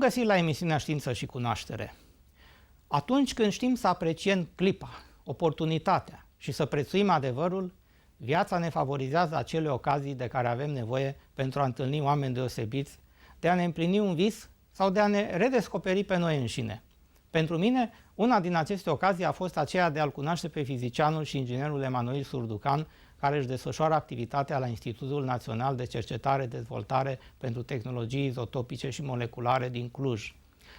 găsit la emisiunea Știință și Cunoaștere. Atunci când știm să apreciem clipa, oportunitatea și să prețuim adevărul, viața ne favorizează acele ocazii de care avem nevoie pentru a întâlni oameni deosebiți, de a ne împlini un vis sau de a ne redescoperi pe noi înșine. Pentru mine, una din aceste ocazii a fost aceea de a-l cunoaște pe fizicianul și inginerul Emanuil Surducan, care își desfășoară activitatea la Institutul Național de Cercetare-Dezvoltare pentru Tehnologii Izotopice și Moleculare din Cluj.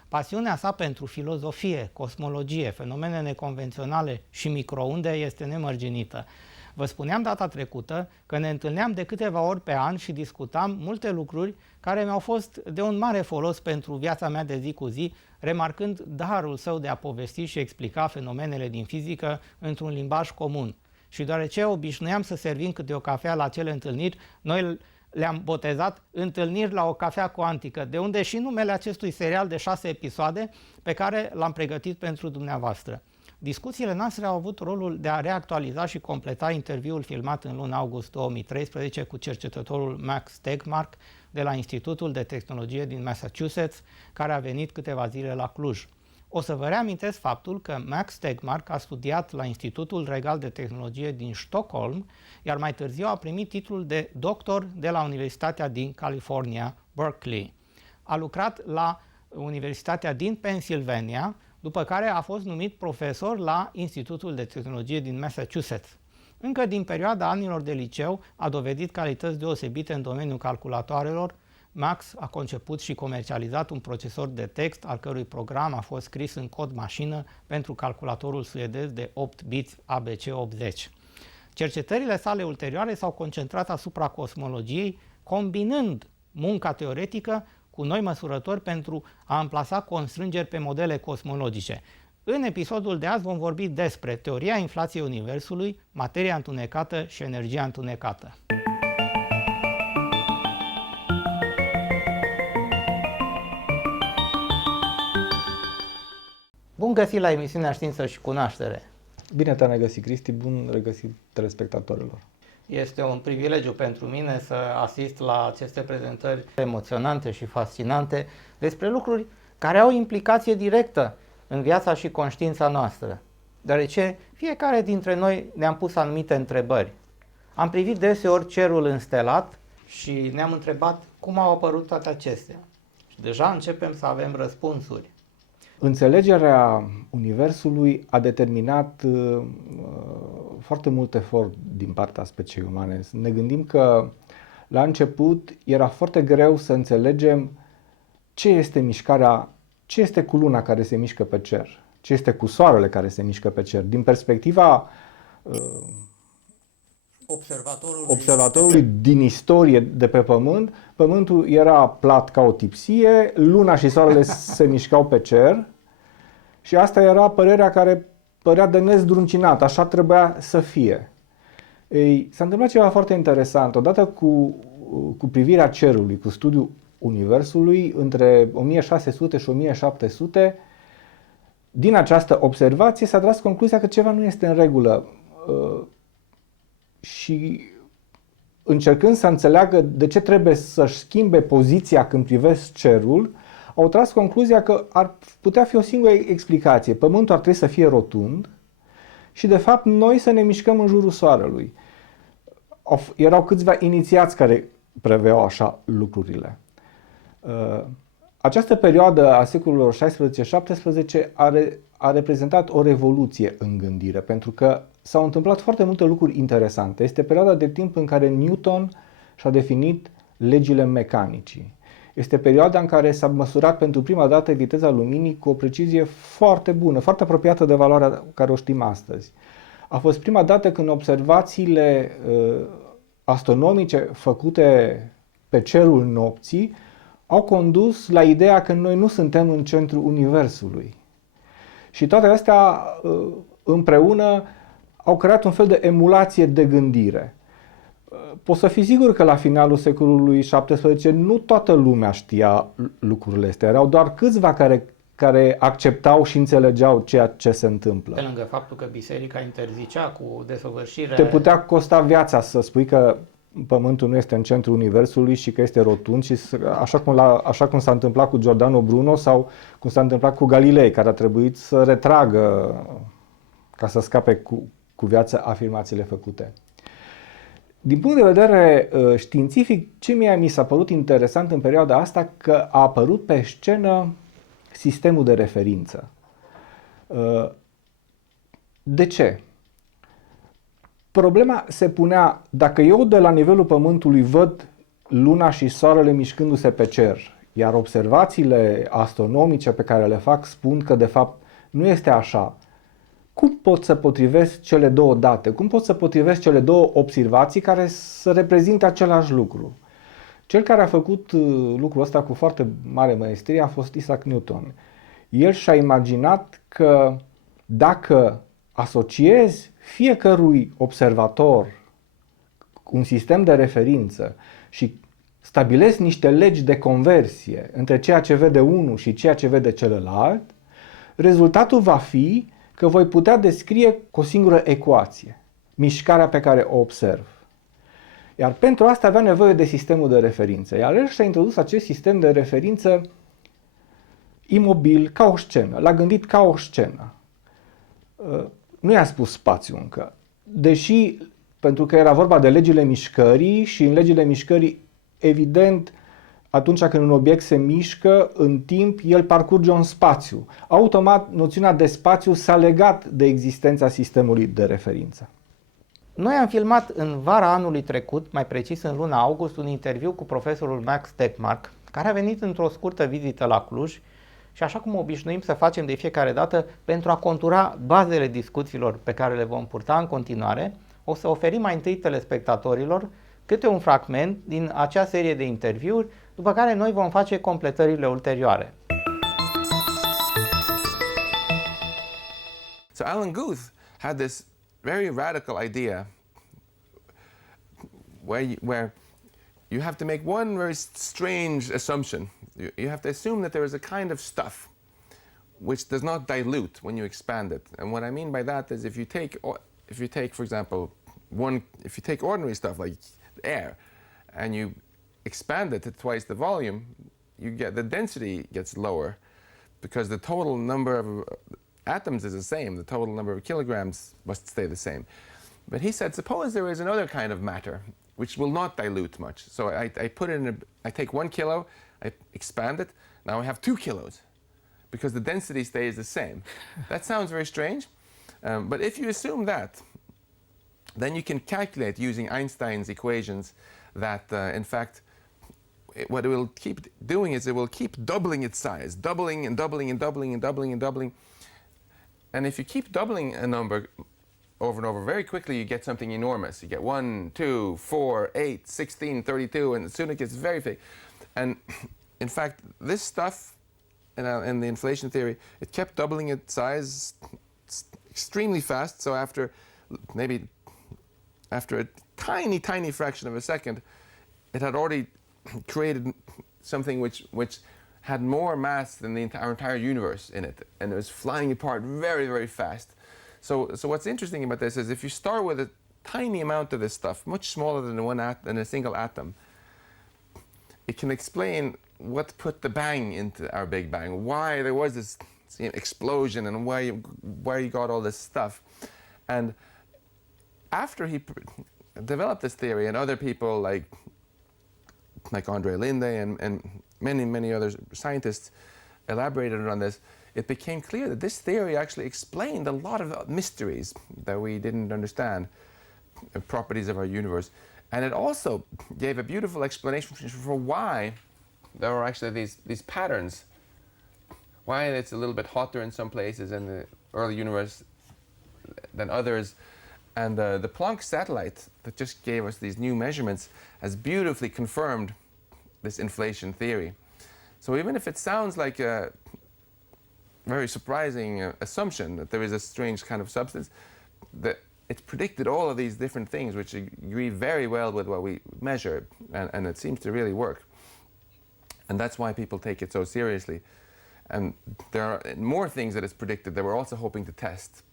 Pasiunea sa pentru filozofie, cosmologie, fenomene neconvenționale și microunde este nemărginită. Vă spuneam data trecută că ne întâlneam de câteva ori pe an și discutam multe lucruri care mi-au fost de un mare folos pentru viața mea de zi cu zi, remarcând darul său de a povesti și explica fenomenele din fizică într-un limbaj comun. Și deoarece obișnuiam să servim câte o cafea la acele întâlniri, noi le-am botezat Întâlniri la o cafea cuantică, de unde și numele acestui serial de 6 episoade pe care l-am pregătit pentru dumneavoastră. Discuțiile noastre au avut rolul de a reactualiza și completa interviul filmat în luna august 2013 cu cercetătorul Max Tegmark de la Institutul de Tehnologie din Massachusetts, care a venit câteva zile la Cluj. O să vă reamintesc faptul că Max Tegmark a studiat la Institutul Regal de Tehnologie din Stockholm, iar mai târziu a primit titlul de doctor de la Universitatea din California, Berkeley. A lucrat la Universitatea din Pennsylvania, după care a fost numit profesor la Institutul de Tehnologie din Massachusetts. Încă din perioada anilor de liceu a dovedit calități deosebite în domeniul calculatoarelor. Max a conceput și comercializat un procesor de text, al cărui program a fost scris în cod mașină pentru calculatorul suedez de 8 biți ABC80. Cercetările sale ulterioare s-au concentrat asupra cosmologiei, combinând munca teoretică cu noi măsurători pentru a amplasa constrângeri pe modele cosmologice. În episodul de azi vom vorbi despre teoria inflației Universului, materia întunecată și energia întunecată. Bun găsit la emisiunea Știință și Cunoaștere! Bine te-am regăsit, Cristi, bun regăsit telespectatorilor! Este un privilegiu pentru mine să asist la aceste prezentări emoționante și fascinante despre lucruri care au implicație directă în viața și conștiința noastră, deoarece fiecare dintre noi ne-am pus anumite întrebări. Am privit deseori cerul înstelat și ne-am întrebat cum au apărut toate acestea. Și deja începem să avem răspunsuri. Înțelegerea Universului a determinat foarte mult efort din partea speciei umane. Ne gândim că la început era foarte greu să înțelegem ce este mișcarea, ce este cu luna care se mișcă pe cer, ce este cu soarele care se mișcă pe cer. Din perspectiva observatorului din istorie de pe Pământ, Pământul era plat ca o tipsie, luna și soarele se mișcau pe cer și asta era părerea care părea de nezdruncinat, așa trebuia să fie. S-a întâmplat ceva foarte interesant. Odată cu privirea cerului, cu studiul Universului, între 1600 și 1700, din această observație s-a tras concluzia că ceva nu este în regulă. Și încercând să înțeleagă de ce trebuie să-și schimbe poziția când privesc cerul, au tras concluzia că ar putea fi o singură explicație. Pământul ar trebui să fie rotund și, de fapt, noi să ne mișcăm în jurul soarelui. Erau câțiva inițiați care preveau așa lucrurile. Această perioadă a secolelor 16-17 a reprezentat o revoluție în gândire, pentru că s-au întâmplat foarte multe lucruri interesante. Este perioada de timp în care Newton și-a definit legile mecanicii. Este perioada în care s-a măsurat pentru prima dată viteza luminii cu o precizie foarte bună, foarte apropiată de valoarea care o știm astăzi. A fost prima dată când observațiile astronomice făcute pe cerul nopții au condus la ideea că noi nu suntem în centrul Universului. Și toate astea împreună au creat un fel de emulație de gândire. Poți să fii sigur că la finalul secolului XVII nu toată lumea știa lucrurile astea. Erau doar câțiva care acceptau și înțelegeau ceea ce se întâmplă. Pe lângă faptul că biserica interzicea cu desăvârșirea... Te putea costa viața să spui că Pământul nu este în centrul Universului și că este rotund și așa cum s-a întâmplat cu Giordano Bruno sau cum s-a întâmplat cu Galilei, care a trebuit să retragă ca să scape cu viață afirmațiile făcute. Din punct de vedere științific, ce mi s-a părut interesant în perioada asta, că a apărut pe scenă sistemul de referință. De ce? Problema se punea, dacă eu de la nivelul Pământului văd Luna și Soarele mișcându-se pe cer, iar observațiile astronomice pe care le fac spun că de fapt nu este așa, cum pot să potrivesc cele două date? Cum pot să potrivesc cele două observații care să reprezinte același lucru? Cel care a făcut lucrul ăsta cu foarte mare maestrie a fost Isaac Newton. El și-a imaginat că dacă asociezi fiecărui observator un sistem de referință și stabilezi niște legi de conversie între ceea ce vede unul și ceea ce vede celălalt, rezultatul va fi că voi putea descrie cu o singură ecuație mișcarea pe care o observ. Iar pentru asta avea nevoie de sistemul de referință. Iar el și-a introdus acest sistem de referință imobil, ca o scenă. L-a gândit ca o scenă. Nu i-a spus spațiu încă. Deși, pentru că era vorba de legile mișcării și în legile mișcării, evident, atunci când un obiect se mișcă în timp, el parcurge un spațiu. Automat, noțiunea de spațiu s-a legat de existența sistemului de referință. Noi am filmat în vara anului trecut, mai precis în luna august, un interviu cu profesorul Max Tegmark, care a venit într-o scurtă vizită la Cluj și, așa cum obișnuim să facem de fiecare dată, pentru a contura bazele discuțiilor pe care le vom purta în continuare, o să oferim mai întâi telespectatorilor câte un fragment din acea serie de interviuri, după care noi vom face completările ulterioare. So Alan Guth had this very radical idea where you have to make one very strange assumption. You have to assume that there is a kind of stuff which does not dilute when you expand it. And what I mean by that is if you take, for example, if you take ordinary stuff like air and you expand it to twice the volume, the density gets lower because the total number of atoms is the same. The total number of kilograms must stay the same. But he said, suppose there is another kind of matter which will not dilute much. So I take 1 kilo, I expand it, now I have 2 kilos because the density stays the same. That sounds very strange, but if you assume that, then you can calculate using Einstein's equations that in fact what it will keep doing is it will keep doubling its size, doubling and doubling and doubling and doubling and doubling. And if you keep doubling a number over and over, very quickly you get something enormous. You get 1, 2, 4, 8, 16, 32, and soon it gets very big. And in fact, this stuff in the inflation theory, it kept doubling its size extremely fast. So after a tiny, tiny fraction of a second, it had already created something which had more mass than our entire universe in it, and it was flying apart very, very fast. So what's interesting about this is if you start with a tiny amount of this stuff, much smaller than a single atom, it can explain what put the bang into our Big Bang, why there was this explosion, and why you got all this stuff. And after he developed this theory, and other people like André Linde and many other scientists elaborated on this, it became clear that this theory actually explained a lot of mysteries that we didn't understand, properties of our universe. And it also gave a beautiful explanation for why there are actually these patterns, why it's a little bit hotter in some places in the early universe than others. And the Planck satellite that just gave us these new measurements has beautifully confirmed this inflation theory. So even if it sounds like a very surprising assumption that there is a strange kind of substance, that it's predicted all of these different things which agree very well with what we measure, and it seems to really work. And that's why people take it so seriously. And there are more things that it's predicted that we're also hoping to test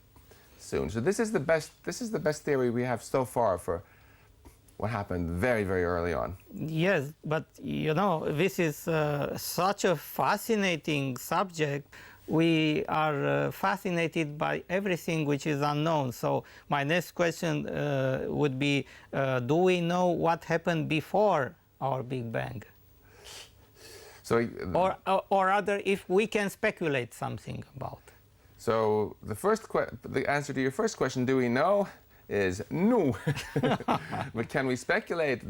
soon. So this is the best theory we have so far for what happened very, very early on. Yes, but you know, this is such a fascinating subject. We are fascinated by everything which is unknown. So my next question would be, do we know what happened before our Big Bang? So, Or rather, if we can speculate something about. so the answer to your first question, do we know, is no. But can we speculate?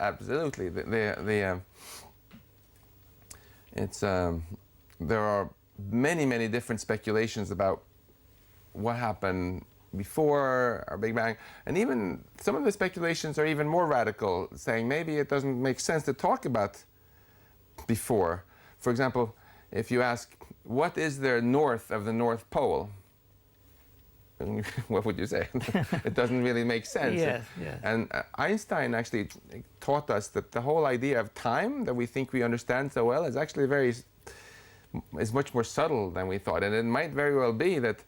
Absolutely. There are many different speculations about what happened before our Big Bang, and even some of the speculations are even more radical, saying maybe it doesn't make sense to talk about before. For example, if you ask, what is there north of the North Pole? What would you say? It doesn't really make sense. Yes, yes. And Einstein actually taught us that the whole idea of time that we think we understand so well is actually is much more subtle than we thought. And it might very well be that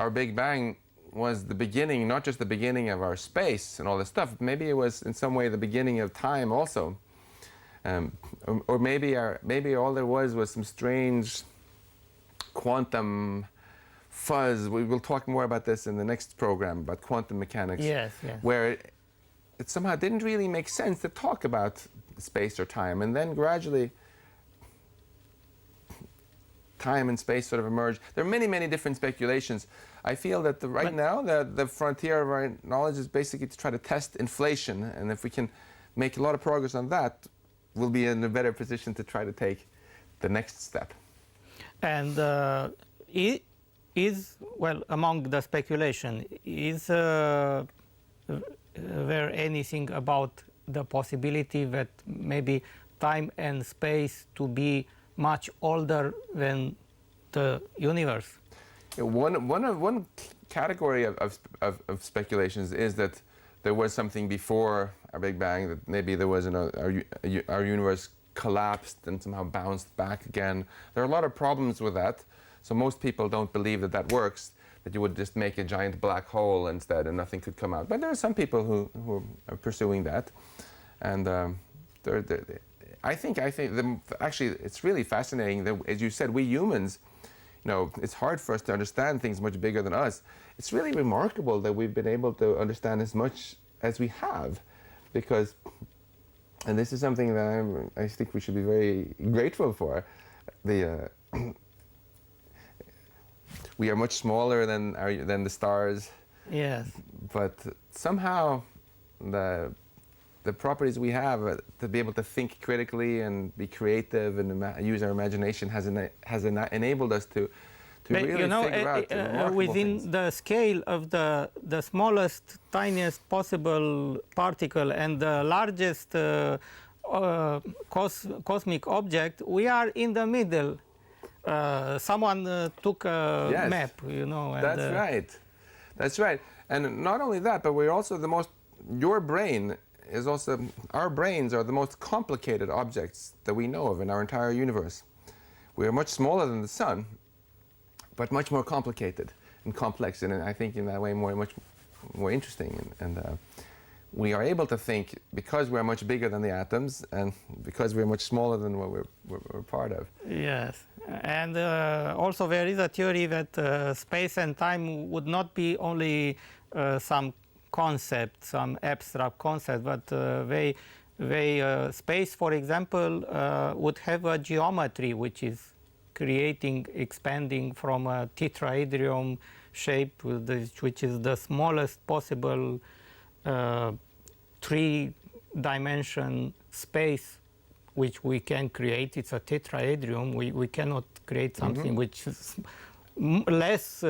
our Big Bang was the beginning, not just the beginning of our space and all this stuff, maybe it was in some way the beginning of time also. Or maybe all there was some strange quantum fuzz. We will talk more about this in the next program, about quantum mechanics. Yes, yes. Where it somehow didn't really make sense to talk about space or time, and then gradually time and space sort of emerged. There are many different speculations. I feel that right now the frontier of our knowledge is basically to try to test inflation, and if we can make a lot of progress on that, we'll be in a better position to try to take the next step. And among the speculation, is there anything about the possibility that maybe time and space to be much older than the universe? One category of speculations is that there was something before our Big Bang, that maybe there was our universe collapsed and somehow bounced back again. There are a lot of problems with that. So most people don't believe that works, that you would just make a giant black hole instead and nothing could come out. But there are some people who are pursuing that. And I think actually it's really fascinating that, as you said, we humans, it's hard for us to understand things much bigger than us. It's really remarkable that we've been able to understand as much as we have, because, and this is something that I think we should be very grateful for. We are much smaller than the stars. Yes. But somehow the properties we have to be able to think critically and be creative and use our imagination has enabled us to really figure out remarkable within things. the scale of the smallest, tiniest possible particle and the largest cosmic object, we are in the middle. Someone took a map, And, that's right. That's right. And not only that, but we're also your brain is also, our brains are the most complicated objects that we know of in our entire universe. We are much smaller than the sun, but much more complicated and complex, and I think in that way much more interesting. And we are able to think because we're much bigger than the atoms, and because we're much smaller than what we're part of. Yes, and also there is a theory that space and time would not be only some concept, some abstract concept, but space, for example, would have a geometry which is expanding from a tetrahedron shape, which is the smallest possible three-dimension space which we can create. It's a tetrahedron. We cannot create something which is less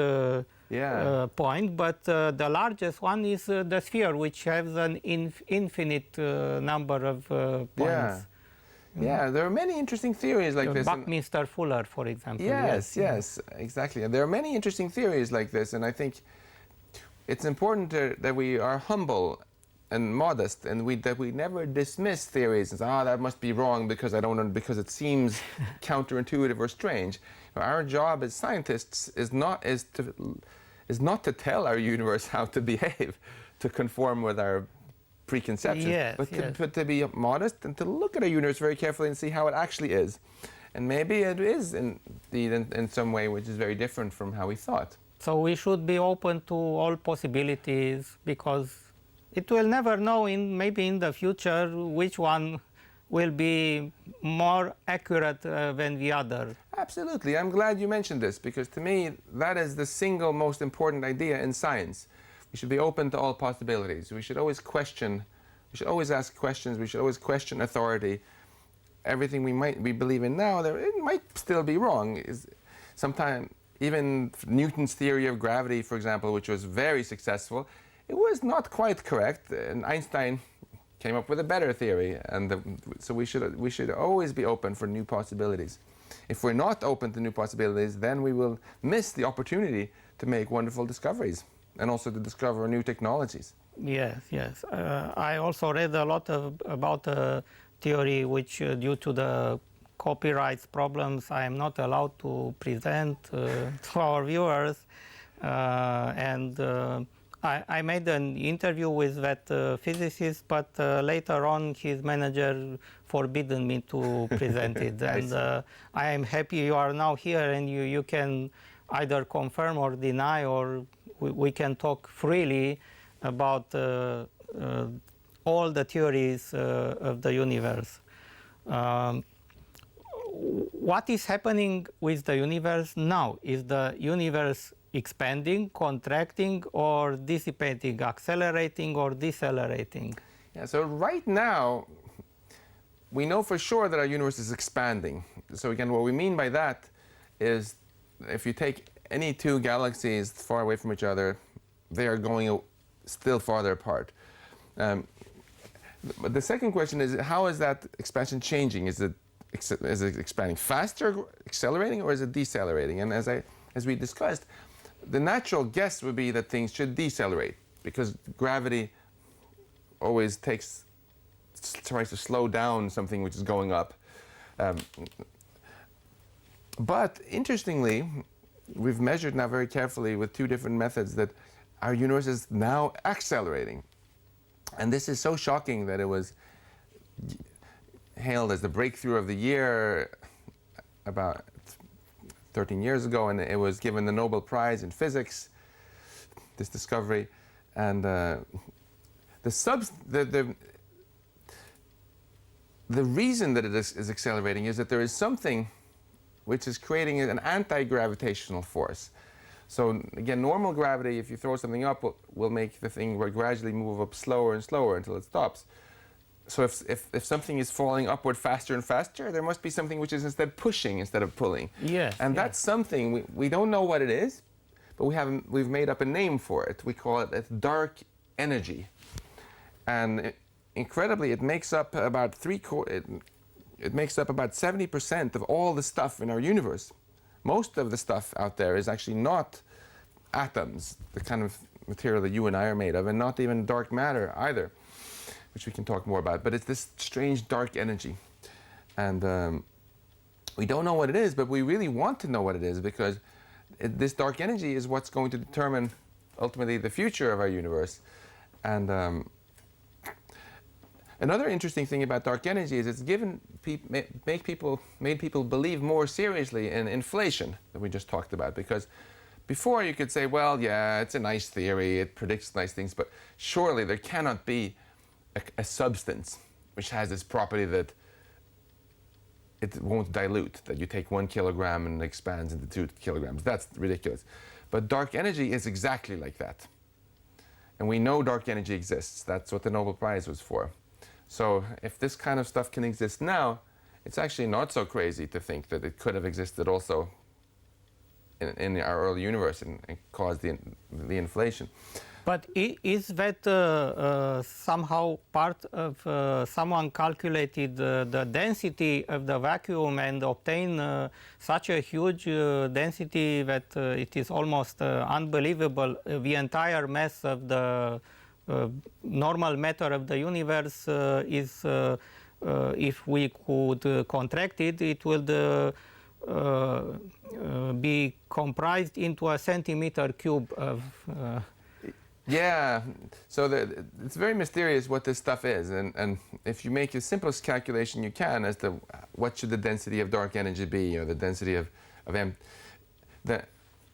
point, but the largest one is the sphere, which has an infinite number of points. Yeah, there are many interesting theories like this. Buckminster Fuller, for example. Yes, exactly. And there are many interesting theories like this, and I think it's important that we are humble and modest, and that we never dismiss theories and say, that must be wrong because because it seems counterintuitive or strange. Our job as scientists is not to tell our universe how to behave, to conform with our preconceptions, Yes, but, yes. but to be modest and to look at our universe very carefully and see how it actually is. And maybe it is indeed in some way which is very different from how we thought. So we should be open to all possibilities, because it will never know maybe in the future which one will be more accurate than the other. Absolutely. I'm glad you mentioned this, because to me that is the single most important idea in science. We should be open to all possibilities. We should always question, we should always ask questions, we should always question authority. Everything we believe in now, it might still be wrong. Sometimes even Newton's theory of gravity, for example, which was very successful, it was not quite correct, and Einstein came up with a better theory, and so we should always be open for new possibilities. If we're not open to new possibilities, then we will miss the opportunity to make wonderful discoveries and also to discover new technologies. Yes, yes. I also read a lot about a theory which, due to the copyright problems, I am not allowed to present to our viewers. I made an interview with that physicist, but later on his manager forbidden me to present it. And I am happy you are now here, and you can either confirm or deny, or we can talk freely about all the theories of the universe. What is happening with the universe now? Is the universe expanding, contracting, or dissipating, accelerating or decelerating? Yeah, so right now, we know for sure that our universe is expanding. So again, what we mean by that is if you take any two galaxies far away from each other, they are going still farther apart. But the second question is, how is that expansion changing? Is it expanding faster, accelerating, or is it decelerating? And as we discussed, the natural guess would be that things should decelerate, because gravity always tries to slow down something which is going up. But interestingly, we've measured now very carefully with two different methods that our universe is now accelerating. And this is so shocking that it was hailed as the breakthrough of the year about 13 years ago, and it was given the Nobel Prize in physics, this discovery. And the reason that it is accelerating is that there is something which is creating an anti-gravitational force. So again, normal gravity, if you throw something up, will make the thing gradually move up slower and slower until it stops. So if something is falling upward faster and faster, there must be something which is instead pushing instead of pulling. Yes. And that's something, we don't know what it is, but we've made up a name for it. We call it dark energy. And incredibly, it makes up about it makes up about 70% of all the stuff in our universe. Most of the stuff out there is actually not atoms, the kind of material that you and I are made of, and not even dark matter either, which we can talk more about. But it's this strange dark energy. And we don't know what it is, but we really want to know what it is, because this dark energy is what's going to determine ultimately the future of our universe. And another interesting thing about dark energy is it's made people believe more seriously in inflation that we just talked about. Because before you could say, well, yeah, it's a nice theory, it predicts nice things, but surely there cannot be a substance which has this property that it won't dilute, that you take 1 kilogram and it expands into 2 kilograms. That's ridiculous. But dark energy is exactly like that. And we know dark energy exists. That's what the Nobel Prize was for. So if this kind of stuff can exist now, it's actually not so crazy to think that it could have existed also in our early universe and caused the inflation. But is that somehow part of someone calculated the density of the vacuum and obtain such a huge density that it is almost unbelievable? The entire mass of the normal matter of the universe is, if we could contract it, it would be comprised into a centimeter cube of... Yeah, so it's very mysterious what this stuff is, and if you make the simplest calculation you can as to what should the density of dark energy be, or the density of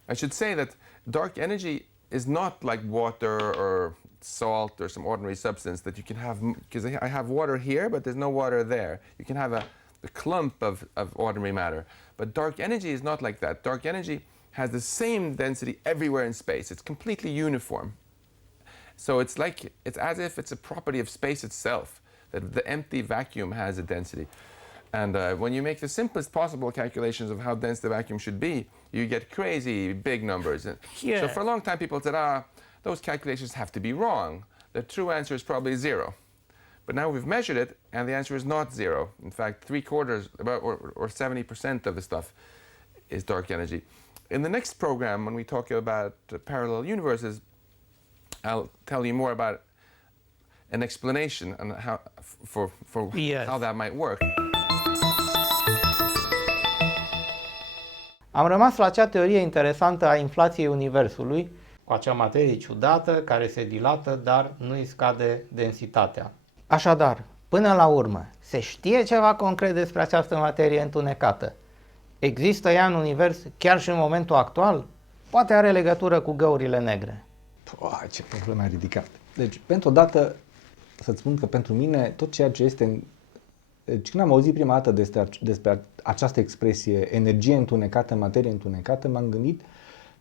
I should say that dark energy is not like water or salt or some ordinary substance that you can have, because I have water here, but there's no water there. You can have a clump of ordinary matter, but dark energy is not like that. Dark energy has the same density everywhere in space. It's completely uniform. So it's as if it's a property of space itself, that the empty vacuum has a density. And when you make the simplest possible calculations of how dense the vacuum should be, you get crazy big numbers. Yeah. So for a long time people said, those calculations have to be wrong. The true answer is probably 0. But now we've measured it, and the answer is not 0. In fact, 3/4, or 70% of the stuff is dark energy. In the next program, when we talk about parallel universes, I'll tell you more about an explanation on Yes. how that might work. Am rămas la acea teorie interesantă a inflației Universului, cu acea materie ciudată care se dilată, dar nu îi scade densitatea. Așadar, până la urmă, se știe ceva concret despre această materie întunecată? Există ea în univers chiar și în momentul actual? Poate are legătură cu găurile negre. Ce probleme ai ridicat. Deci, pentru o dată, să-ți spun că pentru mine tot ceea ce este... Deci când am auzit prima dată despre această expresie, energie întunecată, materie întunecată, m-am gândit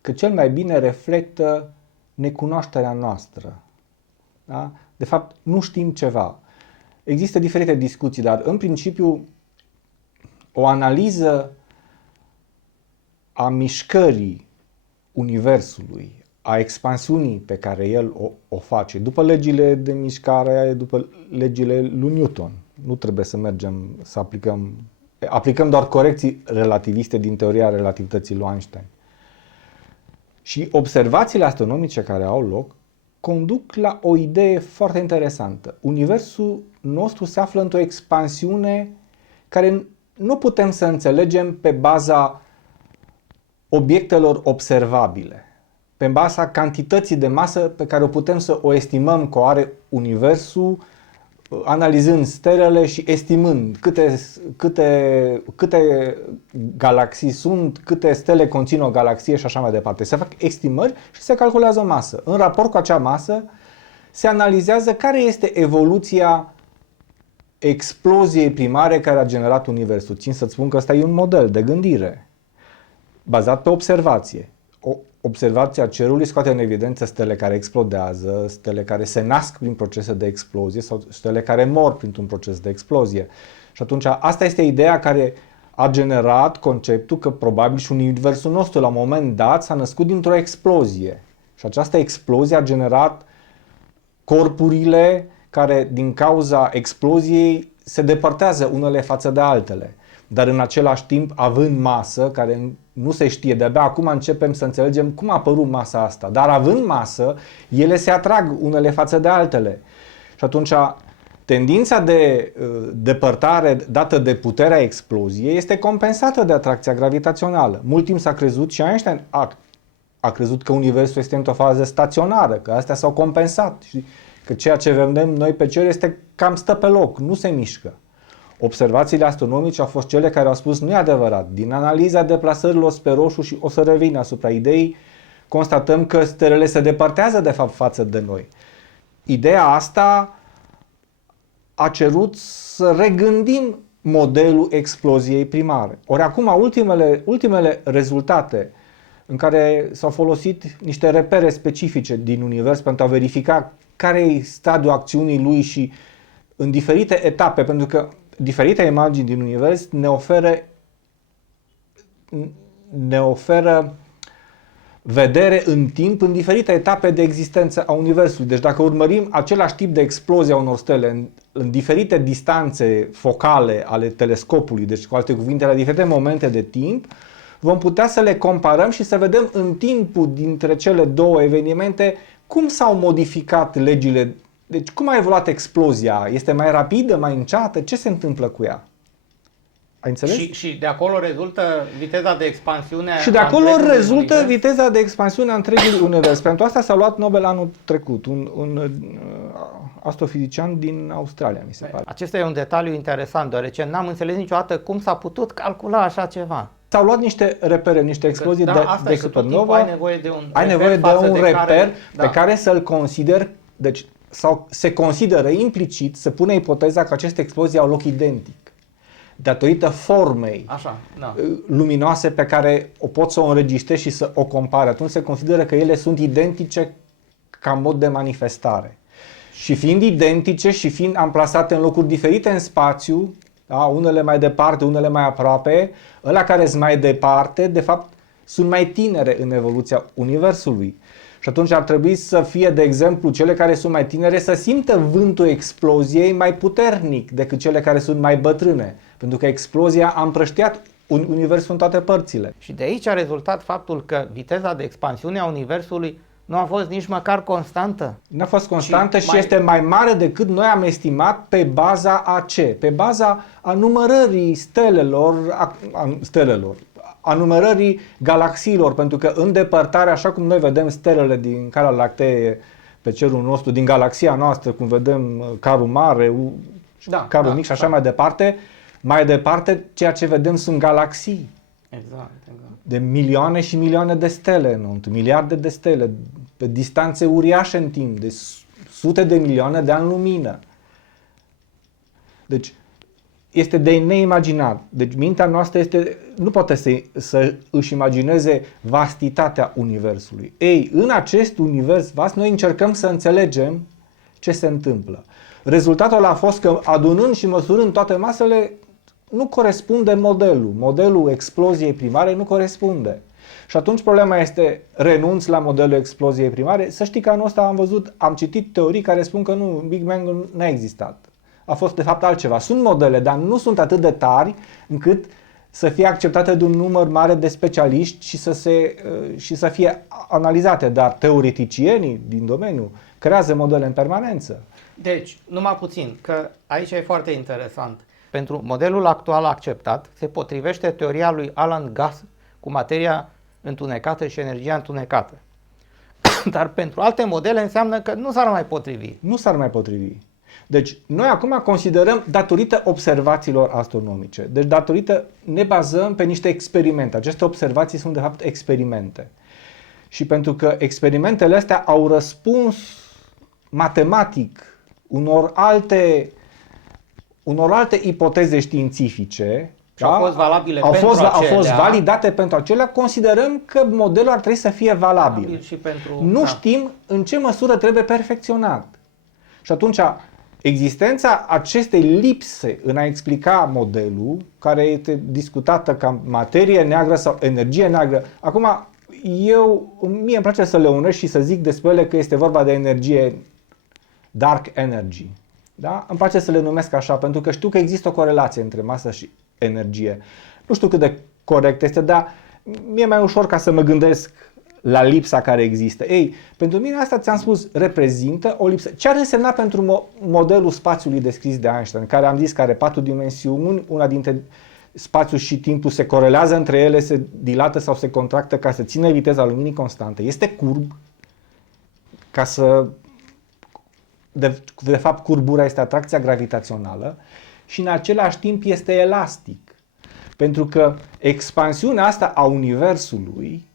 că cel mai bine reflectă necunoașterea noastră. Da? De fapt, nu știm ceva. Există diferite discuții, dar în principiu o analiză a mișcării Universului, a expansiunii pe care el o face, după legile de mișcare, după legile lui Newton. Nu trebuie să mergem să aplicăm doar corecții relativiste din teoria relativității lui Einstein. Și observațiile astronomice care au loc conduc la o idee foarte interesantă. Universul nostru se află într-o expansiune care nu putem să înțelegem pe baza obiectelor observabile, pe baza cantității de masă pe care o putem să o estimăm că o are Universul, analizând stelele și estimând câte galaxii sunt, câte stele conțin o galaxie și așa mai departe. Se fac estimări și se calculează masă. În raport cu acea masă se analizează care este evoluția exploziei primare care a generat Universul. Țin să-ți spun că ăsta e un model de gândire bazat pe observație. Observația cerului scoate în evidență stele care explodează, stele care se nasc prin procese de explozie sau stele care mor printr-un proces de explozie. Și atunci asta este ideea care a generat conceptul că probabil și universul nostru la un moment dat s-a născut dintr-o explozie. Și această explozie a generat corpurile care din cauza exploziei se depărtează unele față de altele. Dar în același timp având masă care nu se știe, de-abia acum începem să înțelegem cum a apărut masa asta. Dar având masă, ele se atrag unele față de altele. Și atunci tendința de depărtare dată de puterea exploziei este compensată de atracția gravitațională. Mult timp s-a crezut și Einstein a crezut că Universul este într-o fază staționară, că astea s-au compensat și că ceea ce vedem noi pe cer este cam stă pe loc, nu se mișcă. Observațiile astronomice au fost cele care au spus nu e adevărat. Din analiza deplasărilor spre roșu și o să revin asupra ideii, constatăm că stelele se depărtează de fapt față de noi. Ideea asta a cerut să regândim modelul exploziei primare. Ori acum ultimele rezultate în care s-au folosit niște repere specifice din univers pentru a verifica care e stadiul acțiunii lui și în diferite etape, pentru că diferite imagini din univers ne oferă vedere în timp în diferite etape de existență a universului. Deci dacă urmărim același tip de explozie a unor stele în diferite distanțe focale ale telescopului, deci cu alte cuvinte la diferite momente de timp, vom putea să le comparăm și să vedem în timpul dintre cele două evenimente cum s-au modificat legile. Deci cum a evoluat explozia? Este mai rapidă, mai înceată? Ce se întâmplă cu ea? Ai înțeles? Și de acolo rezultă viteza de expansiune Și de a acolo întregului rezultă univers? viteza de expansiune a întregului univers. Pentru asta s-a luat Nobel anul trecut, un astrofizician din Australia, mi se pare. Acesta e un detaliu interesant, deoarece n-am înțeles niciodată cum s-a putut calcula așa ceva. S-au luat niște repere, niște explozii asta de e, că tot timpul supernovă. ai nevoie de un Ai nevoie de față un reper da. pe care să-l consideri, deci sau se consideră implicit, se pune ipoteza că aceste explozii au loc identic, datorită formei Așa, da. luminoase pe care o poți să o înregistrezi și să o compari. Atunci se consideră că ele sunt identice ca mod de manifestare. Și fiind identice și fiind amplasate în locuri diferite în spațiu, da, unele mai departe, unele mai aproape, ăla care sunt mai departe, de fapt, sunt mai tinere în evoluția Universului. Și atunci ar trebui să fie, de exemplu, cele care sunt mai tinere să simtă vântul exploziei mai puternic decât cele care sunt mai bătrâne. Pentru că explozia a împrăștiat Universul în toate părțile. Și de aici a rezultat faptul că viteza de expansiune a Universului nu a fost nici măcar constantă. N-a fost constantă și mai- este mai mare decât noi am estimat pe baza a ce? Pe baza a numărării stelelor, a numărării galaxiilor, pentru că în depărtare, așa cum noi vedem stelele din Calea Lactee pe cerul nostru, din galaxia noastră, cum vedem Carul Mare, Carul Mic și așa mai departe, ceea ce vedem sunt galaxii. Exact. De milioane și milioane de stele înăuntru, miliarde de stele, pe distanțe uriașe în timp, de sute de milioane de ani lumină. Deci, este de neimaginat. Deci, mintea noastră nu poate să își imagineze vastitatea Universului. Ei, în acest univers vast, noi încercăm să înțelegem ce se întâmplă. Rezultatul a fost că, adunând și măsurând toate masele, nu corespunde modelul. Modelul exploziei primare nu corespunde. Și atunci problema este, renunț la modelul exploziei primare? Să știi că anul ăsta am citit teorii care spun că nu, Big Bang n-a existat. A fost de fapt altceva. Sunt modele, dar nu sunt atât de tari încât să fie acceptate de un număr mare de specialiști și să fie analizate. Dar teoreticienii din domeniu creează modele în permanență. Deci, numai puțin, că aici e foarte interesant. Pentru modelul actual acceptat, se potrivește teoria lui Alan Guth cu materia întunecată și energia întunecată. Dar pentru alte modele înseamnă că nu s-ar mai potrivi. Nu s-ar mai potrivi. Deci, noi acum considerăm datorită observațiilor astronomice. Deci, ne bazăm pe niște experimente. Aceste observații sunt, de fapt, experimente. Și pentru că experimentele astea au răspuns matematic unor alte ipoteze științifice, Și au fost valabile au pentru fost acelea. validate pentru acelea, considerăm că modelul ar trebui să fie valabil. Și pentru, Nu știm în ce măsură trebuie perfecționat. Și atunci, existența acestei lipse în a explica modelul, care este discutată ca materie neagră sau energie neagră, acum, mie îmi place să le unesc și să zic despre ele că este vorba de energie, dark energy. Da? Îmi place să le numesc așa, pentru că știu că există o corelație între masă și energie. Nu știu cât de corect este, dar mi-e mai ușor ca să mă gândesc la lipsa care există. Ei, pentru mine asta, ți-am spus, reprezintă o lipsă. Ce ar însemna pentru modelul spațiului descris de Einstein, care am zis că are 4 dimensiuni, una dintre spațiul și timpul se corelează între ele, se dilată sau se contractă ca să țină viteza luminii constantă. Este curb, ca să... De fapt, curbura este atracția gravitațională și în același timp este elastic. Pentru că expansiunea asta a Universului,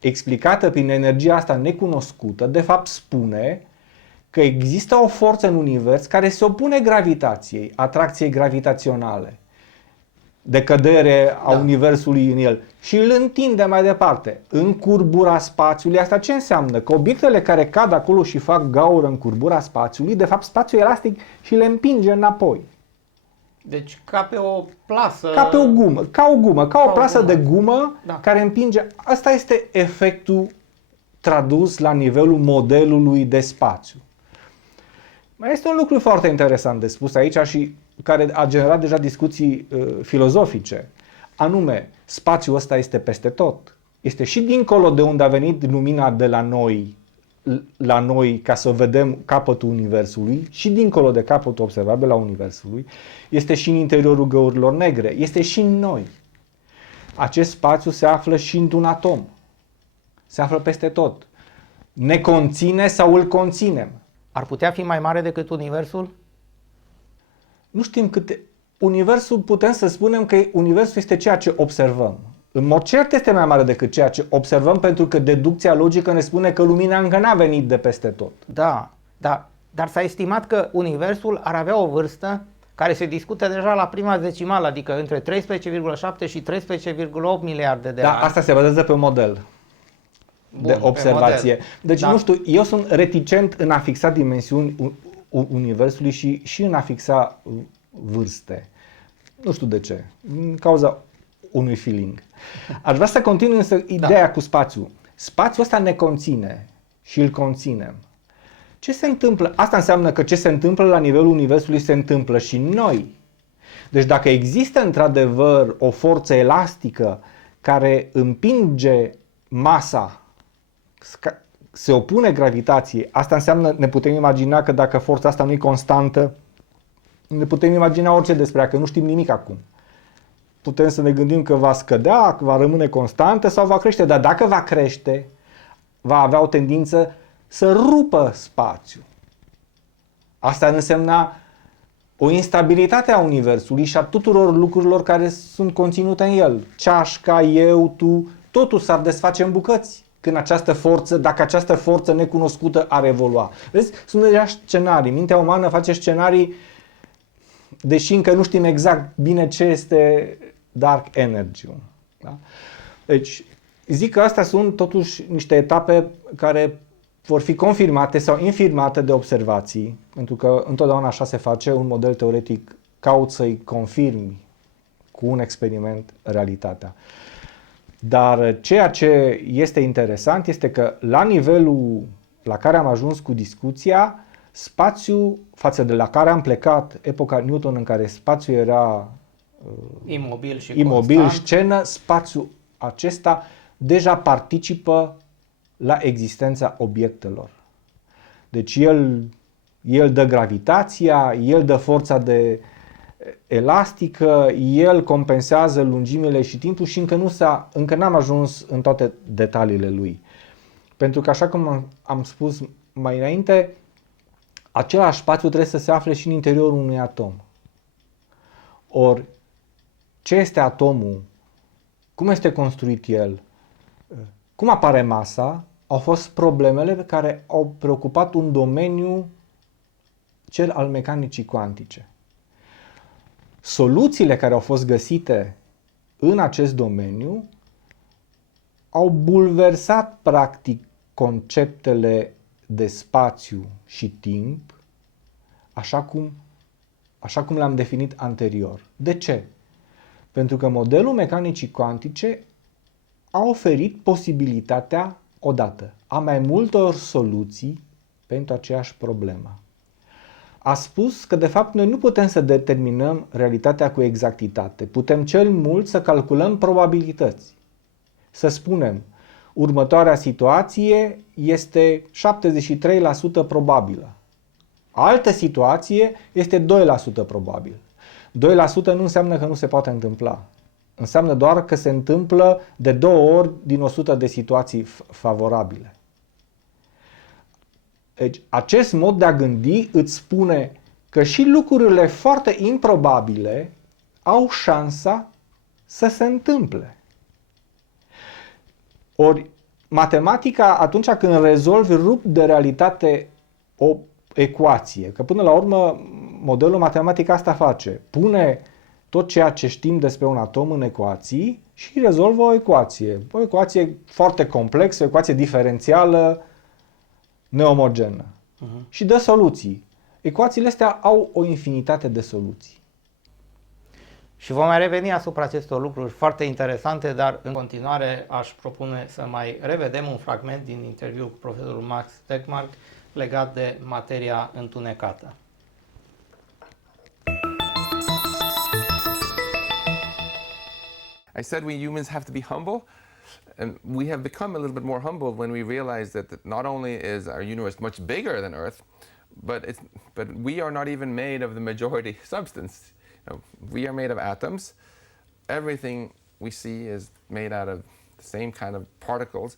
explicată prin energia asta necunoscută, de fapt spune că există o forță în Univers care se opune gravitației, atracției gravitaționale, de cădere a Universului în el și îl întinde mai departe. În curbura spațiului, asta ce înseamnă? Că obiectele care cad acolo și fac gaură în curbura spațiului, de fapt spațiul e elastic și le împinge înapoi. Deci ca pe o plasă. Ca pe o gumă, ca o plasă de gumă care împinge. Asta este efectul tradus la nivelul modelului de spațiu. Mai este un lucru foarte interesant de spus aici și care a generat deja discuții filozofice. Anume, spațiul ăsta este peste tot. Este și dincolo de unde a venit lumina de la noi la noi ca să vedem capătul Universului și dincolo de capătul observabil a Universului, este și în interiorul găurilor negre, este și în noi. Acest spațiu se află și într-un atom. Se află peste tot. Ne conține sau îl conținem. Ar putea fi mai mare decât Universul? Nu știm câte... Universul, putem să spunem că Universul este ceea ce observăm. În mod cert este mai mare decât ceea ce observăm, pentru că deducția logică ne spune că lumina încă n-a venit de peste tot. Da, dar s-a estimat că Universul ar avea o vârstă care se discută deja la prima decimală, adică între 13,7 și 13,8 miliarde de ani. Da, asta se bazează pe un model de observație. Deci, nu știu, eu sunt reticent în a fixa dimensiuni Universului și în a fixa vârste. Nu știu de ce. Din cauza unui feeling. Aș vrea să continui însă ideea cu spațiul. Spațiul ăsta ne conține și îl conținem. Ce se întâmplă? Asta înseamnă că ce se întâmplă la nivelul Universului se întâmplă și în noi. Deci dacă există într-adevăr o forță elastică care împinge masa, se opune gravitației, asta înseamnă, ne putem imagina că dacă forța asta nu e constantă, ne putem imagina orice despre ea, că nu știm nimic acum. Putem să ne gândim că va scădea, că va rămâne constantă sau va crește, dar dacă va crește, va avea o tendință să rupă spațiul. Asta ar însemna o instabilitate a Universului și a tuturor lucrurilor care sunt conținute în el. Ceașca, eu, tu, totul s-ar desface în bucăți când această forță, dacă această forță necunoscută ar evolua. Vezi, sunt deja scenarii. Mintea umană face scenarii, deși încă nu știm exact bine ce este dark energy. Da? Deci, zic că astea sunt totuși niște etape care vor fi confirmate sau infirmate de observații, pentru că întotdeauna așa se face, un model teoretic cauți să-i confirmi cu un experiment realitatea. Dar ceea ce este interesant este că la nivelul la care am ajuns cu discuția, spațiul față de la care am plecat, epoca Newton în care spațiul era imobil, scenă, spațiul acesta deja participă la existența obiectelor. Deci el dă gravitația, el dă forța de elastică, el compensează lungimile și timpul și încă n-am ajuns în toate detaliile lui. Pentru că, așa cum am spus mai înainte, același spațiu trebuie să se afle și în interiorul unui atom. Ori, ce este atomul? Cum este construit el? Cum apare masa? Au fost problemele pe care au preocupat un domeniu, cel al mecanicii cuantice. Soluțiile care au fost găsite în acest domeniu au bulversat practic conceptele de spațiu și timp așa cum le-am definit anterior. De ce? Pentru că modelul mecanicii cuantice a oferit posibilitatea, odată, a mai multor soluții pentru aceeași problemă. A spus că, de fapt, noi nu putem să determinăm realitatea cu exactitate. Putem cel mult să calculăm probabilități. Să spunem, următoarea situație este 73% probabilă. Altă situație este 2% probabil. 2% nu înseamnă că nu se poate întâmpla. Înseamnă doar că se întâmplă de 2 ori din 100 de situații favorabile. Deci, acest mod de a gândi îți spune că și lucrurile foarte improbabile au șansa să se întâmple. Ori, matematica, atunci când rezolvi, rup de realitate o ecuație, că până la urmă modelul matematic asta face. Pune tot ceea ce știm despre un atom în ecuații și rezolvă o ecuație. O ecuație foarte complexă, o ecuație diferențială, neomogenă. Și dă soluții. Ecuațiile astea au o infinitate de soluții. Și vom mai reveni asupra acestor lucruri foarte interesante, dar în continuare aș propune să mai revedem un fragment din interviul cu profesorul Max Tegmark legat de materia întunecată. I said we humans have to be humble. And we have become a little bit more humble when we realize that not only is our universe much bigger than Earth, but we are not even made of the majority substance. You know, we are made of atoms. Everything we see is made out of the same kind of particles,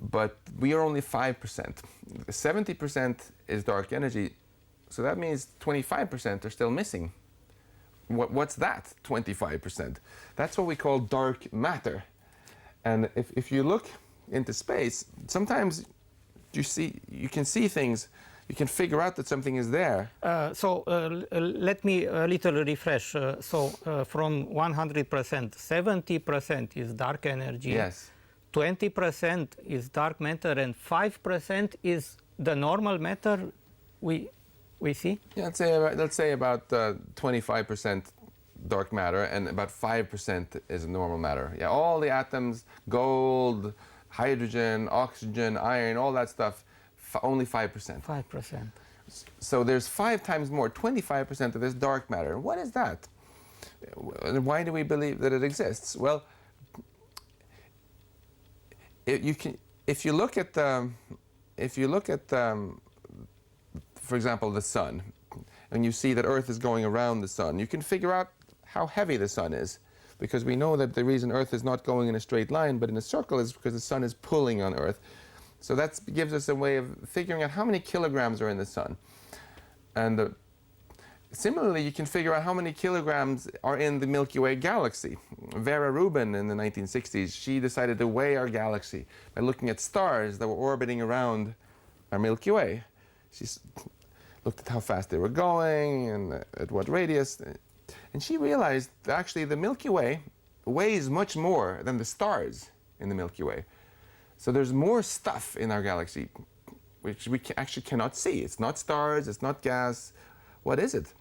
but we are only 5%. 70% is dark energy, so that means 25% are still missing. What's that, 25%? That's what we call dark matter. And if you look into space, sometimes you can see things, you can figure out that something is there. Let me a little refresh. From 100%, 70% is dark energy. Yes. 20% is dark matter, and 5% is the normal matter we see? Yeah, let's say about 25% dark matter, and about 5% is normal matter. Yeah, all the atoms, gold, hydrogen, oxygen, iron, all that stuff, only 5%. 5%. So there's 5 times more, 25% of this dark matter. What is that? Why do we believe that it exists? Well, if you look at for example, the sun, and you see that Earth is going around the sun, you can figure out how heavy the sun is, because we know that the reason Earth is not going in a straight line but in a circle is because the sun is pulling on Earth. So that gives us a way of figuring out how many kilograms are in the sun. And similarly, you can figure out how many kilograms are in the Milky Way galaxy. Vera Rubin in the 1960s, she decided to weigh our galaxy by looking at stars that were orbiting around our Milky Way. She looked at how fast they were going and at what radius. And she realized that actually the Milky Way weighs much more than the stars in the Milky Way. So there's more stuff in our galaxy which we actually cannot see. It's not stars, it's not gas. What is it?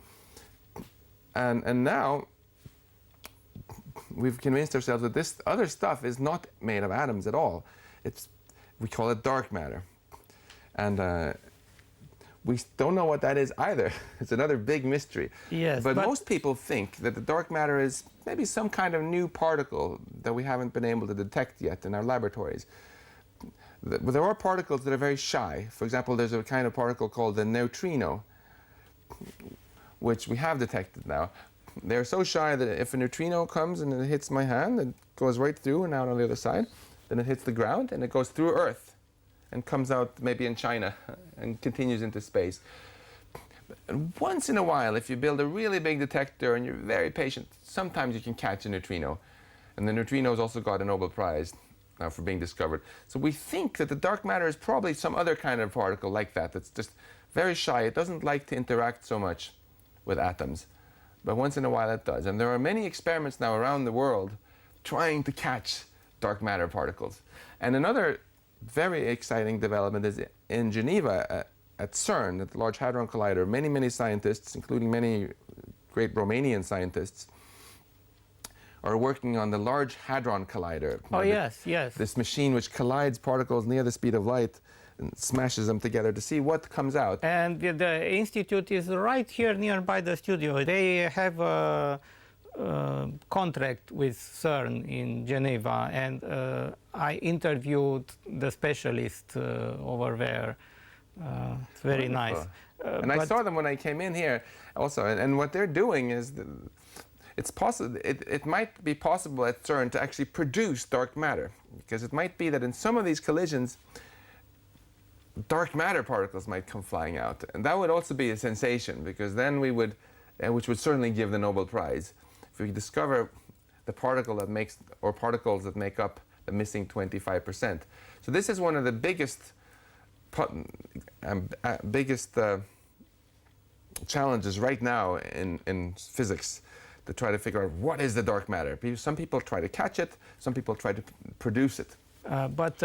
And now we've convinced ourselves that this other stuff is not made of atoms at all. We call it dark matter. And we don't know what that is either. It's another big mystery. Yes, but most people think that the dark matter is maybe some kind of new particle that we haven't been able to detect yet in our laboratories. There are particles that are very shy. For example, there's a kind of particle called the neutrino, which we have detected now. They're so shy that if a neutrino comes and it hits my hand, it goes right through and out on the other side. Then it hits the ground and it goes through Earth and comes out maybe in China and continues into space. And once in a while, if you build a really big detector and you're very patient, sometimes you can catch a neutrino. And the neutrino's also got a Nobel Prize now for being discovered. So we think that the dark matter is probably some other kind of particle like that, that's just very shy. It doesn't like to interact so much with atoms, but once in a while it does. And there are many experiments now around the world trying to catch dark matter particles. And another very exciting development is in Geneva at CERN, at the Large Hadron Collider. Many scientists, including many great Romanian scientists, are working on the Large Hadron Collider. Oh, yes. This machine which collides particles near the speed of light and smashes them together to see what comes out. And the institute is right here nearby the studio. They have a contract with CERN in Geneva, and I interviewed the specialist over there. It's very Wonderful. nice. And I saw them when I came in here also. And what they're doing is it's possible. It might be possible at CERN to actually produce dark matter, because it might be that in some of these collisions, dark matter particles might come flying out, and that would also be a sensation, because then we would, which would certainly give the Nobel Prize, if we discover the particle that makes, or particles that make up the missing 25%. So this is one of the biggest challenges right now in physics, to try to figure out what is the dark matter. Some people try to catch it, some people try to produce it. But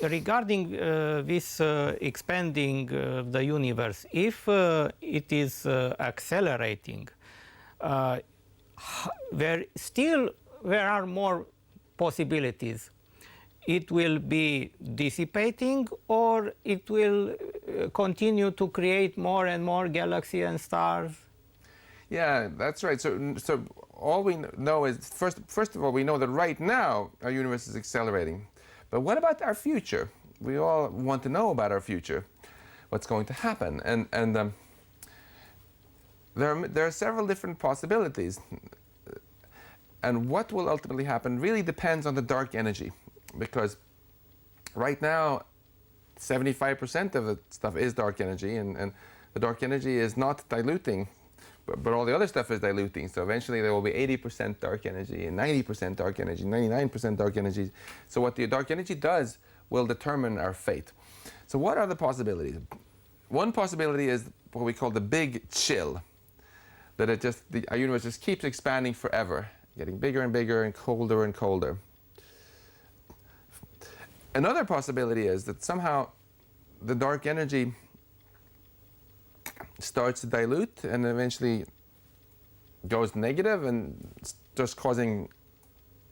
regarding this expanding the universe, if it is accelerating, there are more possibilities. It will be dissipating, or it will continue to create more and more galaxies and stars? Yeah, that's right. So all we know is, first of all, we know that right now our universe is accelerating. But what about our future? We all want to know about our future, what's going to happen. And there are several different possibilities. And what will ultimately happen really depends on the dark energy. Because right now, 75% of the stuff is dark energy, and the dark energy is not diluting, but all the other stuff is diluting. So eventually there will be 80% dark energy, and 90% dark energy, 99% dark energy. So what the dark energy does will determine our fate. So what are the possibilities? One possibility is what we call the big chill, that our universe just keeps expanding forever, getting bigger and bigger and colder and colder. Another possibility is that somehow the dark energy starts to dilute and eventually goes negative and starts causing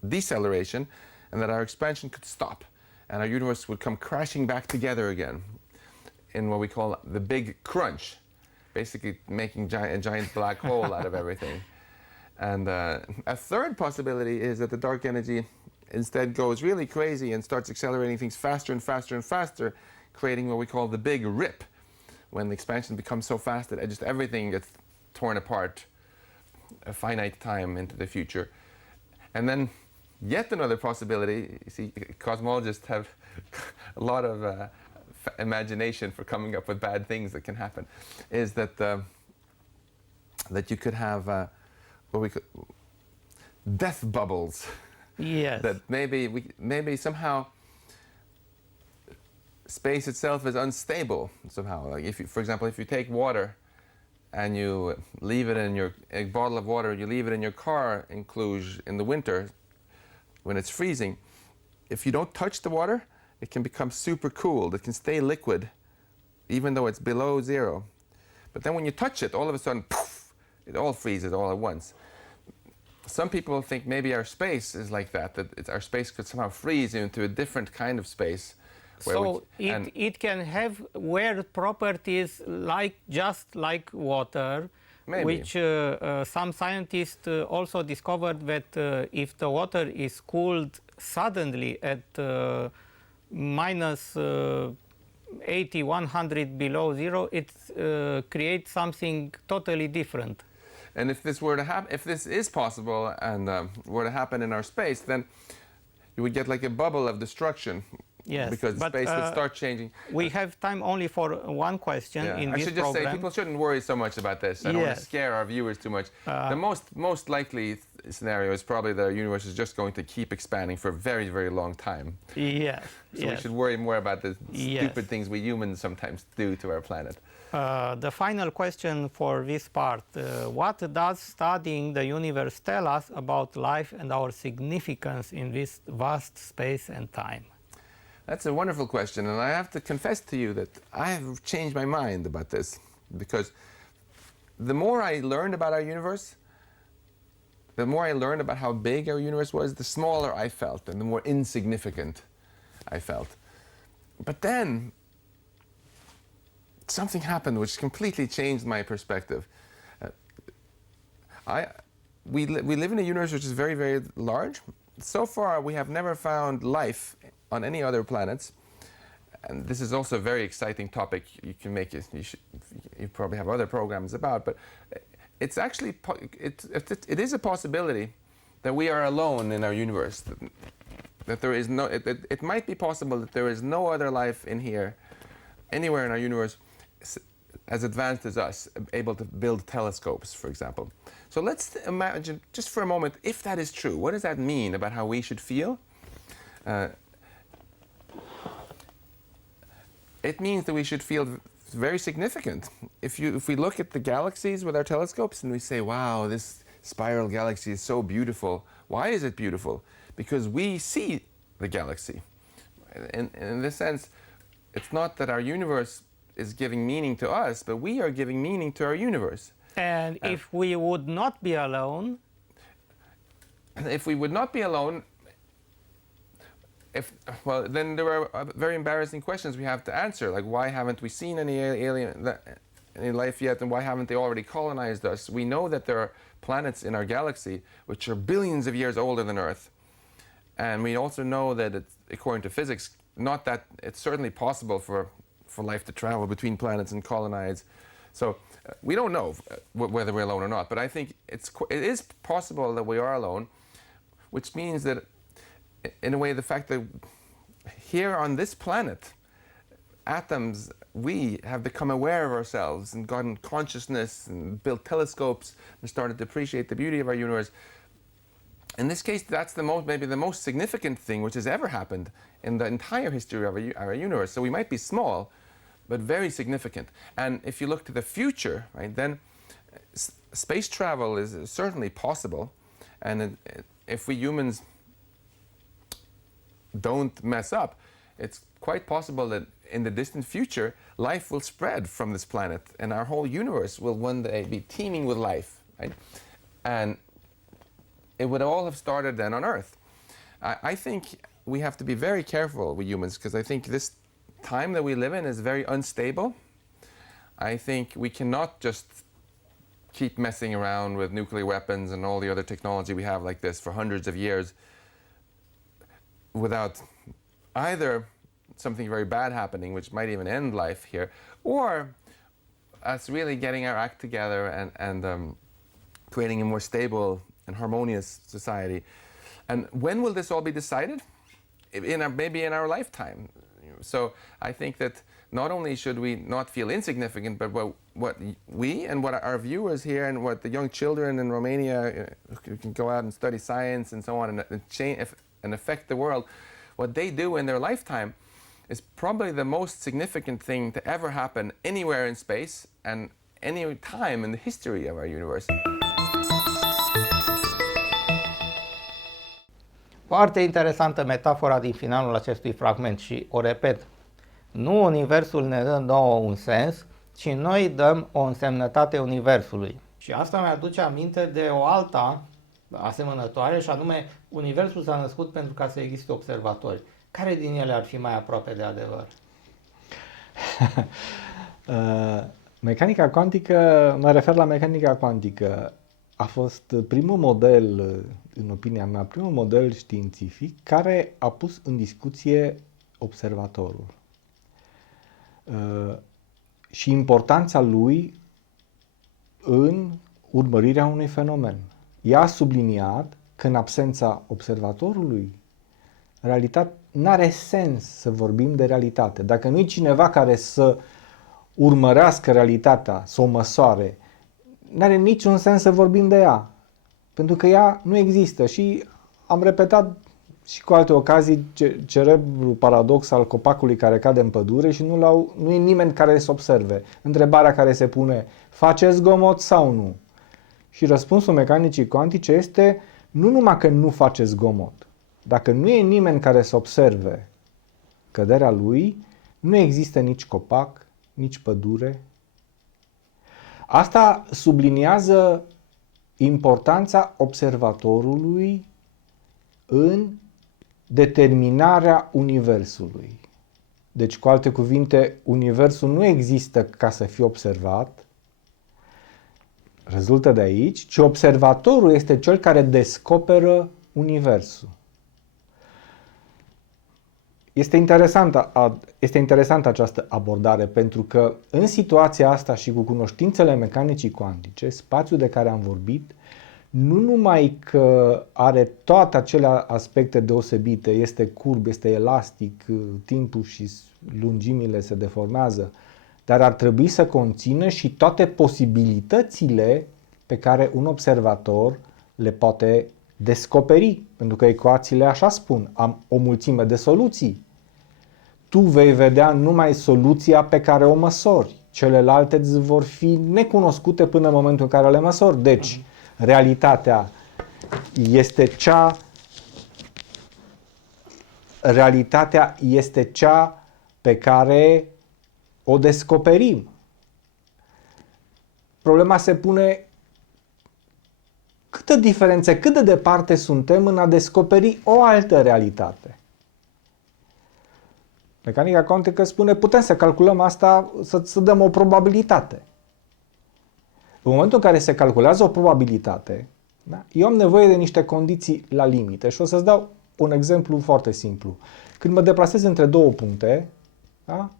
deceleration, and that our expansion could stop and our universe would come crashing back together again in what we call the big crunch, basically making a giant black hole out of everything. And a third possibility is that the dark energy instead goes really crazy and starts accelerating things faster and faster and faster, creating what we call the big rip, when the expansion becomes so fast that just everything gets torn apart a finite time into the future. And then yet another possibility, you see, cosmologists have a lot of imagination for coming up with bad things that can happen, is that that you could have what we could death bubbles. Yes. That maybe somehow space itself is unstable somehow. Like for example, if you take water and you leave it in a bottle of water, you leave it in your car in Cluj in the winter when it's freezing, if you don't touch the water, it can become super cooled. It can stay liquid even though it's below zero. But then when you touch it, all of a sudden, poof, it all freezes all at once. Some people think maybe our space is like that our space could somehow freeze into a different kind of space. So it can have weird properties just like water, maybe. Which some scientists also discovered that if the water is cooled suddenly at minus 80, 100 below zero, it creates something totally different. And if this were to happen, if this is possible and were to happen in our space, then you would get like a bubble of destruction. Yes, because but, space would start changing. We have time only for one question in I this should just program. say people shouldn't worry so much about this. I don't want to scare our viewers too much. The most likely scenario is probably the universe is just going to keep expanding for a very, very long time. Yes. So we should worry more about the stupid things we humans sometimes do to our planet. The final question for this part, what does studying the universe tell us about life and our significance in this vast space and time? That's a wonderful question, and I have to confess to you that I have changed my mind about this, because the more I learned about our universe, the more I learned about how big our universe was, the smaller I felt and the more insignificant I felt. But then something happened which completely changed my perspective. We live in a universe which is very, very large. So far, we have never found life on any other planets, and this is also a very exciting topic. You can make it. You probably have other programs about, but it's actually it is a possibility that we are alone in our universe. That there is no. It might be possible that there is no other life in here, anywhere in our universe, as advanced as us, able to build telescopes, for example. So let's imagine, just for a moment, if that is true, what does that mean about how we should feel? It means that we should feel very significant. If we look at the galaxies with our telescopes and we say, wow, this spiral galaxy is so beautiful. Why is it beautiful? Because we see the galaxy. In this sense, it's not that our universe is giving meaning to us, but we are giving meaning to our universe. And if we would not be alone? If we would not be alone, well, then there are very embarrassing questions we have to answer, like why haven't we seen any any life yet, and why haven't they already colonized us? We know that there are planets in our galaxy which are billions of years older than Earth. And we also know that it's, according to physics, not that it's certainly possible for life to travel between planets and colonize. So we don't know whether we're alone or not, but I think it is possible that we are alone, which means that, in a way, the fact that here on this planet, atoms, we have become aware of ourselves and gotten consciousness and built telescopes and started to appreciate the beauty of our universe. In this case, that's maybe the most significant thing which has ever happened in the entire history of our universe. So we might be small, but very significant. And if you look to the future, right, then space travel is certainly possible. And if we humans don't mess up, it's quite possible that in the distant future, life will spread from this planet, and our whole universe will one day be teeming with life, right? And it would all have started then on Earth. I think we have to be very careful with humans, because I think this time that we live in is very unstable. I think we cannot just keep messing around with nuclear weapons and all the other technology we have like this for hundreds of years without either something very bad happening, which might even end life here, or us really getting our act together and creating a more stable and harmonious society. And when will this all be decided? Maybe in our lifetime. So I think that not only should we not feel insignificant, but what we and what our viewers here and what the young children in Romania who can go out and study science and so on and change and affect the world, what they do in their lifetime is probably the most significant thing to ever happen anywhere in space and any time in the history of our universe. Foarte interesantă metafora din finalul acestui fragment și o repet. Nu universul ne dă nouă un sens, ci noi dăm o însemnătate universului. Și asta mi-aduce aminte de o alta asemănătoare, și anume, universul s-a născut pentru ca să existe observatori. Care din ele ar fi mai aproape de adevăr? Mecanica cuantică, mă refer la mecanica cuantică, a fost primul model, în opinia mea, primul model științific care a pus în discuție observatorul și importanța lui în urmărirea unui fenomen. Ea a subliniat că în absența observatorului, n-are sens să vorbim de realitate. Dacă nu e cineva care să urmărească realitatea, să o măsoare, n-are niciun sens să vorbim de ea, pentru că ea nu există. Și am repetat și cu alte ocazii celebrul paradox al copacului care cade în pădure și nu e nimeni care să observe. Întrebarea care se pune, face zgomot sau nu? Și răspunsul mecanicii cuantice este nu numai că nu face zgomot. Dacă nu e nimeni care să observe căderea lui, nu există nici copac, nici pădure. Asta subliniază importanța observatorului în determinarea universului. Deci, cu alte cuvinte, universul nu există ca să fie observat, rezultă de aici, ci observatorul este cel care descoperă universul. Este interesantă această abordare, pentru că în situația asta și cu cunoștințele mecanicii cuantice, spațiul de care am vorbit, nu numai că are toate acele aspecte deosebite, este curb, este elastic, timpul și lungimile se deformează, dar ar trebui să conțină și toate posibilitățile pe care un observator le poate descoperi, pentru că ecuațiile așa spun, am o mulțime de soluții. Tu vei vedea numai soluția pe care o măsori, celelalte îți vor fi necunoscute până în momentul în care le măsori. Deci, realitatea este cea pe care o descoperim. Problema se pune câtă diferență, cât de departe suntem în a descoperi o altă realitate. Mecanica cuantică spune, putem să calculăm asta, să dăm o probabilitate. în momentul în care se calculează o probabilitate, da, eu am nevoie de niște condiții la limite și o să-ți dau un exemplu foarte simplu. Când mă deplasez între două puncte, da,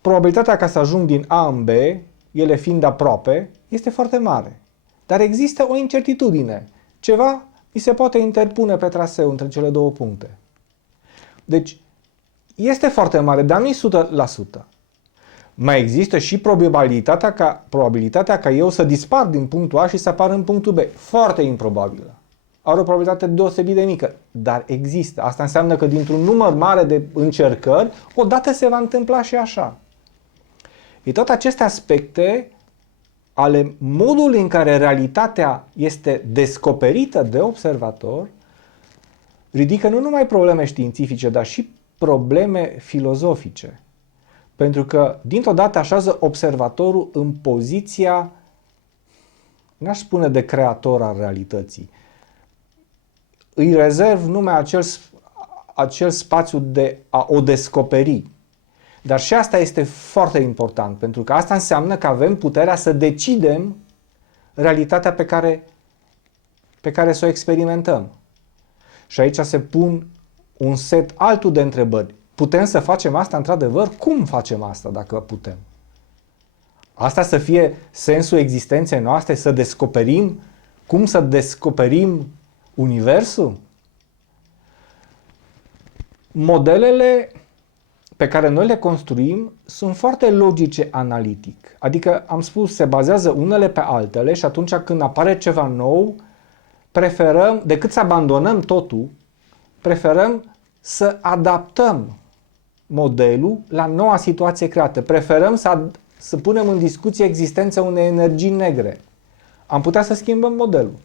probabilitatea ca să ajung din A în B, ele fiind aproape, este foarte mare. Dar există o incertitudine. Ceva mi se poate interpune pe traseu între cele două puncte. Deci, este foarte mare, dar nu e 100%. Mai există și probabilitatea ca eu să dispar din punctul A și să apar în punctul B. Foarte improbabilă. Are o probabilitate deosebit de mică, dar există. Asta înseamnă că dintr-un număr mare de încercări, odată se va întâmpla și așa. E toate aceste aspecte ale modului în care realitatea este descoperită de observator, ridică nu numai probleme științifice, dar și probleme filozofice. Pentru că, dintr-o dată, așează observatorul în poziția, n-aș spune de creator al realității, îi rezerv numai acel spațiu de a o descoperi. Dar și asta este foarte important, pentru că asta înseamnă că avem puterea să decidem realitatea pe care să o experimentăm. Și aici se pun un set altul de întrebări. Putem să facem asta într-adevăr? Cum facem asta dacă putem? Asta să fie sensul existenței noastre, să descoperim cum să descoperim Universul? Modelele pe care noi le construim sunt foarte logice analitic. Adică, am spus, se bazează unele pe altele și atunci când apare ceva nou, preferăm, decât să abandonăm totul, preferăm să adaptăm modelul la noua situație creată. Preferăm să punem în discuție existența unei energii negre. Am putea să schimbăm modelul.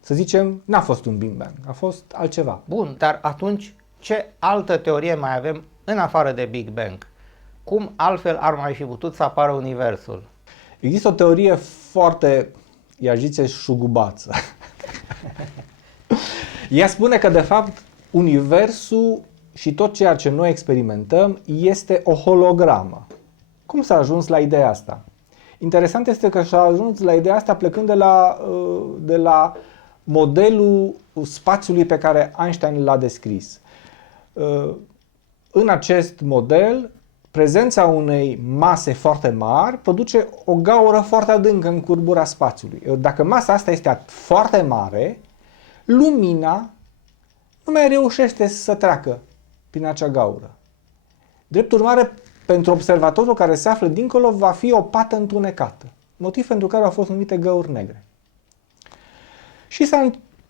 Să zicem, n-a fost un Big Bang, a fost altceva. Bun, dar atunci ce altă teorie mai avem în afară de Big Bang? Cum altfel ar mai fi putut să apară Universul? Există o teorie foarte, i-aș zice, șugubață. Ea spune că, de fapt, Universul și tot ceea ce noi experimentăm este o hologramă. Cum s-a ajuns la ideea asta? Interesant este că s-a ajuns la ideea asta plecând de la modelul spațiului pe care Einstein l-a descris. În acest model, prezența unei mase foarte mari produce o gaură foarte adâncă în curbura spațiului. Dacă masa asta este foarte mare, lumina nu mai reușește să treacă prin acea gaură. Drept urmare, pentru observatorul care se află dincolo, va fi o pată întunecată. Motiv pentru care au fost numite găuri negre. Și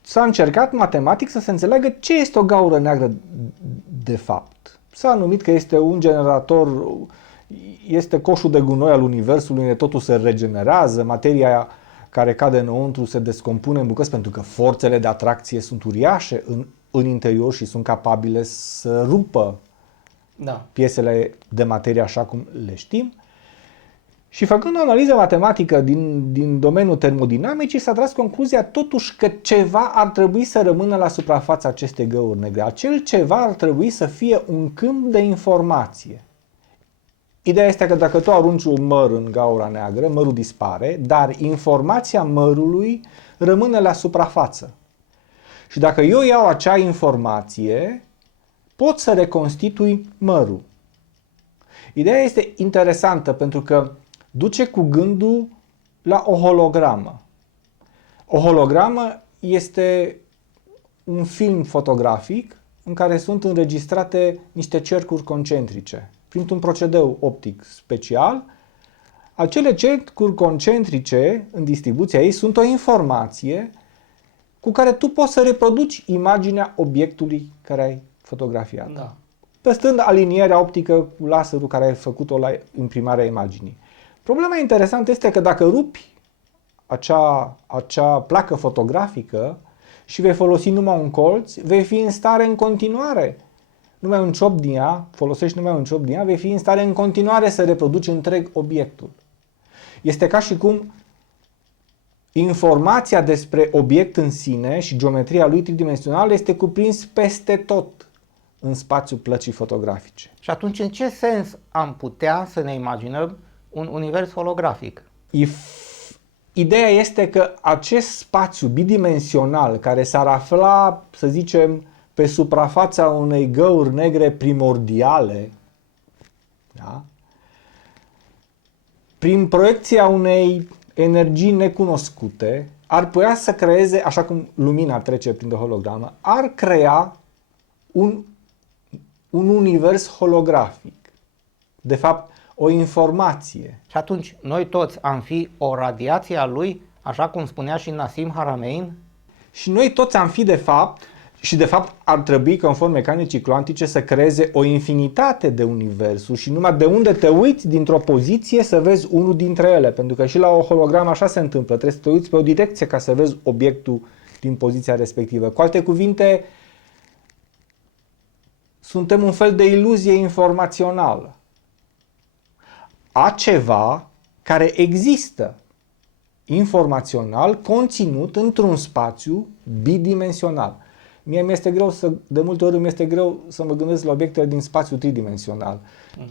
s-a încercat matematic să se înțeleagă ce este o gaură neagră de fapt. S-a numit că este un generator, este coșul de gunoi al Universului, unde totul se regenerează, materia care cade înăuntru se descompune în bucăți pentru că forțele de atracție sunt uriașe în interior și sunt capabile să rupă piesele de materie așa cum le știm. Și făcând o analiză matematică din domeniul termodinamicii, s-a tras concluzia totuși că ceva ar trebui să rămână la suprafața acestei găuri negre. Acel ceva ar trebui să fie un câmp de informație. Ideea este că dacă tu arunci un măr în gaura neagră, mărul dispare, dar informația mărului rămâne la suprafață. Și dacă eu iau acea informație, pot să reconstitui mărul. Ideea este interesantă pentru că duce cu gândul la o hologramă. O hologramă este un film fotografic în care sunt înregistrate niște cercuri concentrice. Printr-un procedeu optic special, acele cercuri concentrice în distribuția ei sunt o informație cu care tu poți să reproduci imaginea obiectului care ai fotografiat. Da. Păstrând alinierea optică cu laserul care ai făcut-o la imprimarea imaginii. Problema interesantă este că dacă rupi acea placă fotografică și vei folosi numai un colț, vei fi în stare în continuare, folosești numai un ciop din ea, vei fi în stare în continuare să reproduci întreg obiectul. Este ca și cum informația despre obiect în sine și geometria lui tridimensională este cuprins peste tot în spațiul plăcii fotografice. Și atunci, în ce sens am putea să ne imaginăm un univers holografic? Ideea este că acest spațiu bidimensional care s-ar afla, să zicem, pe suprafața unei găuri negre primordiale, da? Prin proiecția unei energii necunoscute, ar putea să creeze, așa cum lumina trece prin hologramă, ar crea un univers holografic. De fapt, o informație. Și atunci, noi toți am fi o radiație a lui, așa cum spunea și Nassim Haramein? Și noi toți am fi de fapt, și de fapt ar trebui, conform mecanicii cuantice, să creeze o infinitate de universuri și numai de unde te uiți dintr-o poziție să vezi unul dintre ele. Pentru că și la o hologramă așa se întâmplă. Trebuie să te uiți pe o direcție ca să vezi obiectul din poziția respectivă. Cu alte cuvinte, suntem un fel de iluzie informațională a ceva care există informațional conținut într-un spațiu bidimensional. Mie mi-este greu de multe ori mi-este greu să mă gândesc la obiectele din spațiu tridimensional.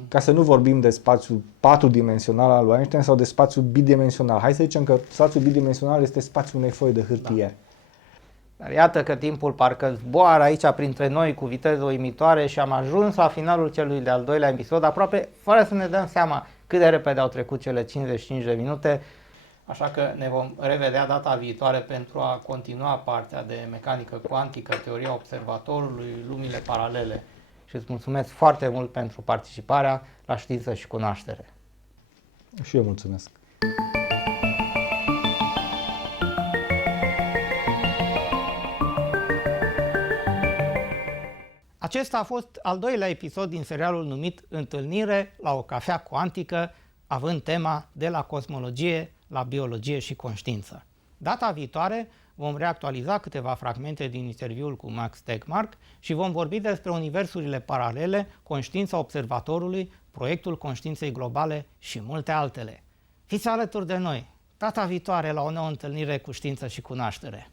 Ca să nu vorbim de spațiu patrdimensional al lui Einstein sau de spațiu bidimensional. Hai să zicem că spațiul bidimensional este spațiul unei foi de hârtie. Dar iată că timpul parcă zboară aici printre noi cu viteză uimitoare și am ajuns la finalul celui de-al doilea episod, aproape fără să ne dăm seama cât de repede au trecut cele 55 de minute. Așa că ne vom revedea data viitoare pentru a continua partea de mecanică cuantică, teoria observatorului, lumile paralele. Și îți mulțumesc foarte mult pentru participarea la Știință și Cunoaștere. Și eu mulțumesc. Acesta a fost al doilea episod din serialul numit Întâlnire la o cafea cuantică, având tema de la cosmologie la biologie și conștiință. Data viitoare vom reactualiza câteva fragmente din interviul cu Max Tegmark și vom vorbi despre universurile paralele, conștiința observatorului, proiectul conștiinței globale și multe altele. Fiți alături de noi, data viitoare la o nouă întâlnire cu Știință și Cunoaștere.